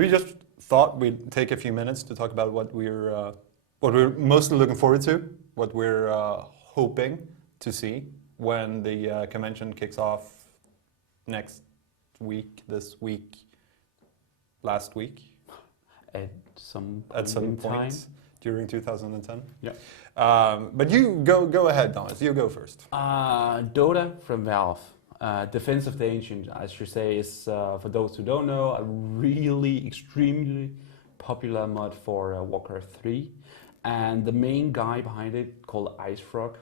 So we just thought we'd take a few minutes to talk about what we're mostly looking forward to, what we're hoping to see when the convention kicks off next week, this week, last week. At some point during 2010. Yeah. But you go ahead, Thomas. You go first. Dota from Valve. Defense of the Ancient, I should say, is, for those who don't know, a really extremely popular mod for Warcraft 3. And the main guy behind it, called IceFrog,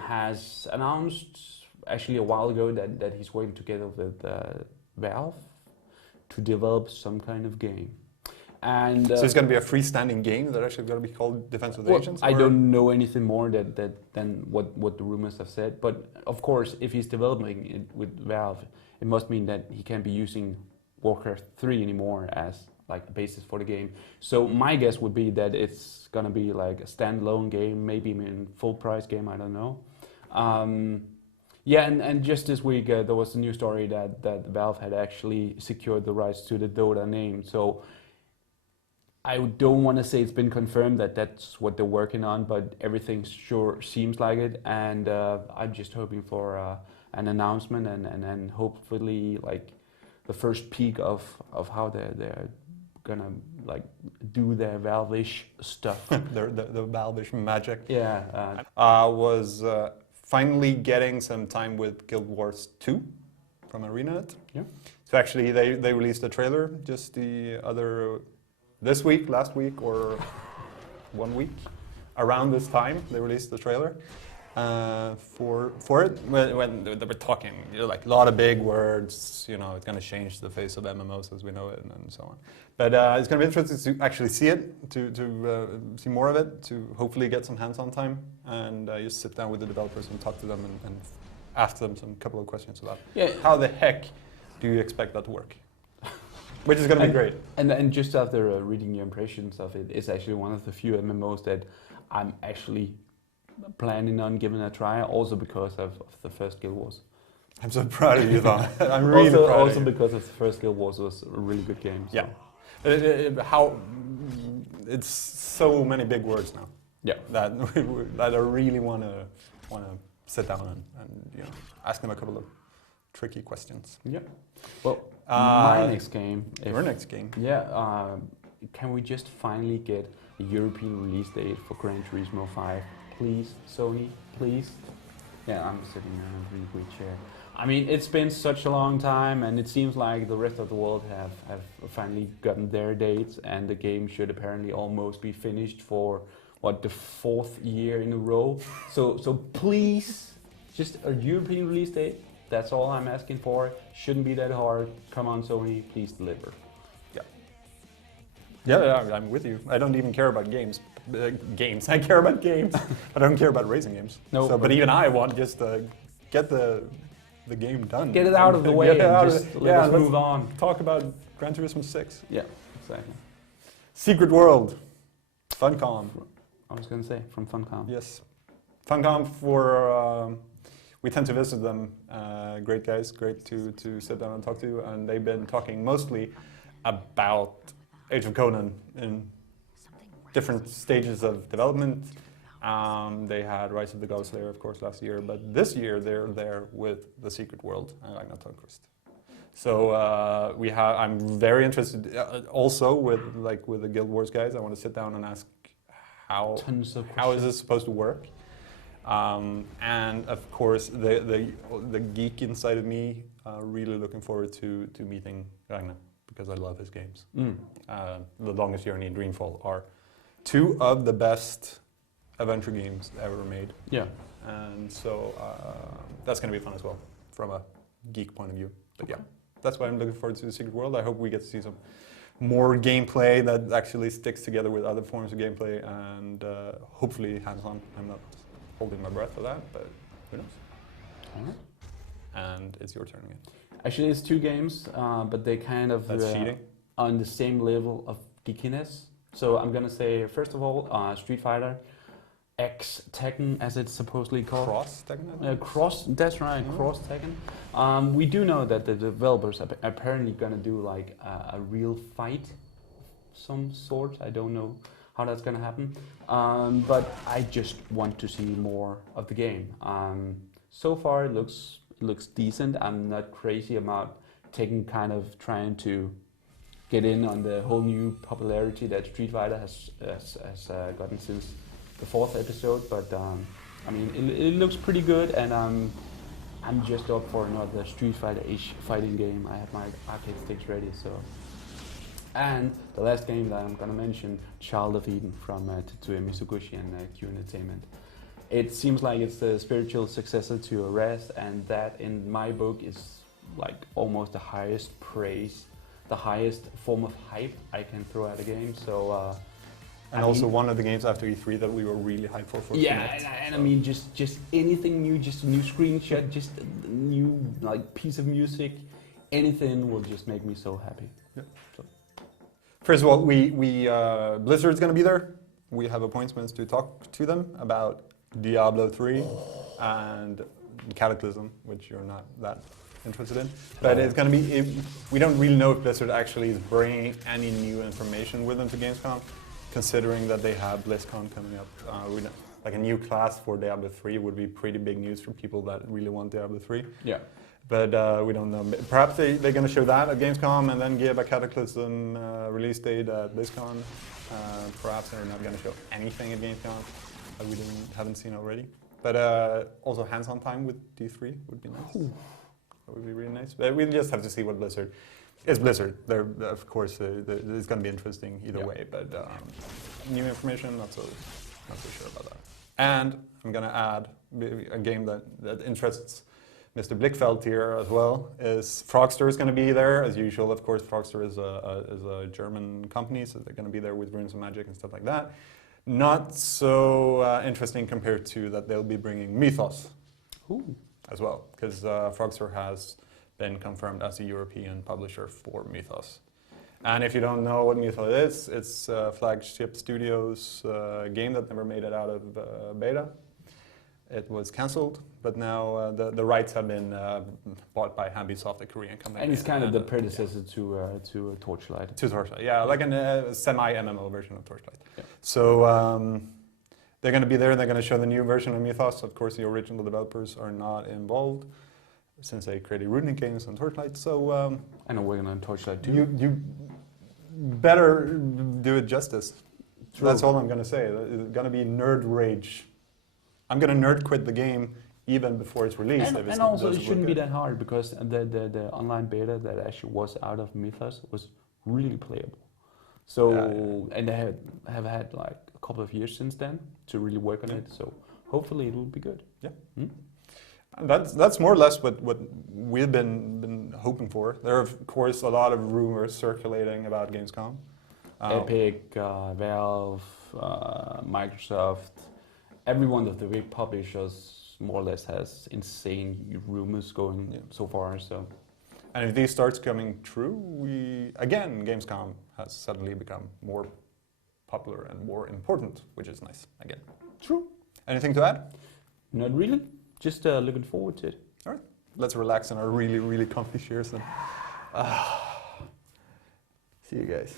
has announced actually a while ago that he's working together with Valve to develop some kind of game. And so it's going to be a freestanding game that actually going to be called Defense of the Ancients? I don't know anything more than what the rumors have said. But of course, if he's developing it with Valve, it must mean that he can't be using Warcraft 3 anymore as like a basis for the game. So my guess would be that it's going to be like a standalone game, maybe a full price game, I don't know. Yeah, and just this week there was a new story that Valve had actually secured the rights to the Dota name. So I don't want to say it's been confirmed that that's what they're working on, but everything sure seems like it. And I'm just hoping for an announcement and hopefully like the first peek of how they're gonna like do their Valve-ish stuff. the Valve-ish magic. Yeah. Was finally getting some time with Guild Wars 2 from ArenaNet. Yeah. So actually they released a trailer just this week, last week, or 1 week. Around this time they released the trailer for it. When they were talking, like a lot of big words, it's going to change the face of MMOs as we know it, and so on. But it's going to be interesting to actually see it, to see more of it, to hopefully get some hands-on time, and just sit down with the developers and talk to them and ask them some couple of questions about how the heck do you expect that to work? Which is going to be great. And just after reading your impressions of it, it's actually one of the few MMOs that I'm actually planning on giving a try, also because of the first Guild Wars. I'm so proud of you, Thom. I'm really proud of you. Also because of the first Guild Wars was a really good game. So. Yeah. It's so many big words now. Yeah. That I really want to sit down and ask them a couple of tricky questions. Yeah. Well, my next game. Your next game. Yeah. Can we just finally get a European release date for Gran Turismo 5? Please, Sony, please. Yeah, I'm sitting in a really great chair. I mean, it's been such a long time, and it seems like the rest of the world have finally gotten their dates, and the game should apparently almost be finished for, the 4th year in a row. So please, just a European release date. That's all I'm asking for. Shouldn't be that hard. Come on, Sony, please deliver. Yeah, I'm with you. I don't even care about games. I care about games. I don't care about racing games. No. So, but even I want just to get the game done. Get it out of the way and just let us move on. Talk about Gran Turismo 6. Yeah, exactly. Secret World. Funcom. I was going to say, from Funcom. Yes. Funcom we tend to visit them. Great guys, great to sit down and talk to. And they've been talking mostly about Age of Conan in different stages of development. They had Rise of the God Slayer, of course, last year, but this year they're there with the Secret World and Ragnar Törnqvist. So I'm very interested. Also with the Guild Wars guys, I want to sit down and ask how is this supposed to work. And of course, the geek inside of me really looking forward to meeting Ragnar, because I love his games. The Longest Journey and Dreamfall are 2 of the best adventure games ever made. Yeah. And so that's going to be fun as well, from a geek point of view. But yeah, that's why I'm looking forward to the Secret World. I hope we get to see some more gameplay that actually sticks together with other forms of gameplay, and hopefully hands-on. I'm not holding my breath for that, but who knows? All right. And it's your turn again. Actually, it's 2 games, but they kind of on the same level of geekiness. So I'm gonna say, first of all, Street Fighter. X Tekken, as it's supposedly called. Cross Tekken? Cross, that's right, Cross Tekken. We do know that the developers are apparently going to do like a real fight, some sort. I don't know how that's going to happen, but I just want to see more of the game. So far, it looks decent. I'm not crazy about Tekken kind of trying to get in on the whole new popularity that Street Fighter has gotten since the 4th episode, but I mean, it looks pretty good, and I'm just up for another Street Fighter-ish fighting game. I have my arcade sticks ready, so. And the last game that I'm gonna mention, Child of Eden from Tetsuya Mizuguchi and Q Entertainment. It seems like it's the spiritual successor to Arrest, and that, in my book, is like almost the highest praise, the highest form of hype I can throw at a game. So. And also one of the games after E3 that we were really hyped for. Yeah, and I mean just anything new, just a new screenshot, just a new like piece of music, anything will just make me so happy. Yeah. So. First of all, Blizzard's going to be there. We have appointments to talk to them about Diablo 3 and Cataclysm, which you're not that interested in. But it's going to be. We don't really know if Blizzard actually is bringing any new information with them to Gamescom. Considering that they have BlizzCon coming up, like a new class for Diablo 3 would be pretty big news for people that really want Diablo 3. Yeah. But we don't know. Perhaps they're going to show that at Gamescom and then give a Cataclysm release date at BlizzCon. Perhaps they're not going to show anything at Gamescom that we haven't seen already. But also hands-on time with D3 would be nice. Ooh. That would be really nice. But we just have to see what Blizzard. It's Blizzard. They're, of course, it's going to be interesting either way. But new information, not so sure about that. And I'm going to add a game that interests Mr. Blickfeld here as well. Is Frogster is going to be there as usual. Of course, Frogster is a German company, so they're going to be there with Runes of Magic and stuff like that. Not so interesting compared to that they'll be bringing Mythos as well, because Frogster has been confirmed as a European publisher for Mythos. And if you don't know what Mythos is, it's Flagship Studios' game that never made it out of beta. It was cancelled, but now the rights have been bought by Hambisoft, a Korean company. And it's kind of the predecessor to Torchlight. To Torchlight, yeah, like a semi-MMO version of Torchlight. Yeah. So they're going to be there, and they're going to show the new version of Mythos. Of course, the original developers are not involved, since they created Runic games on Torchlight. So I know we're going on Torchlight too. You better do it justice. True. That's all I'm going to say. It's going to be nerd rage. I'm going to nerd quit the game even before it's released. And also it shouldn't be that hard, because the online beta that actually was out of Mythos was really playable. So and they have had like a couple of years since then to really work on it. So hopefully it will be good. Yeah. That's more or less what we've been hoping for. There are, of course, a lot of rumors circulating about Gamescom. Epic, Valve, Microsoft, every one of the big publishers more or less has insane rumors going so far. So, and if these starts coming true, Gamescom has suddenly become more popular and more important, which is nice again. True. Anything to add? Not really. Just looking forward to it. All right. Let's relax in our really, really comfy chairs then. See you guys.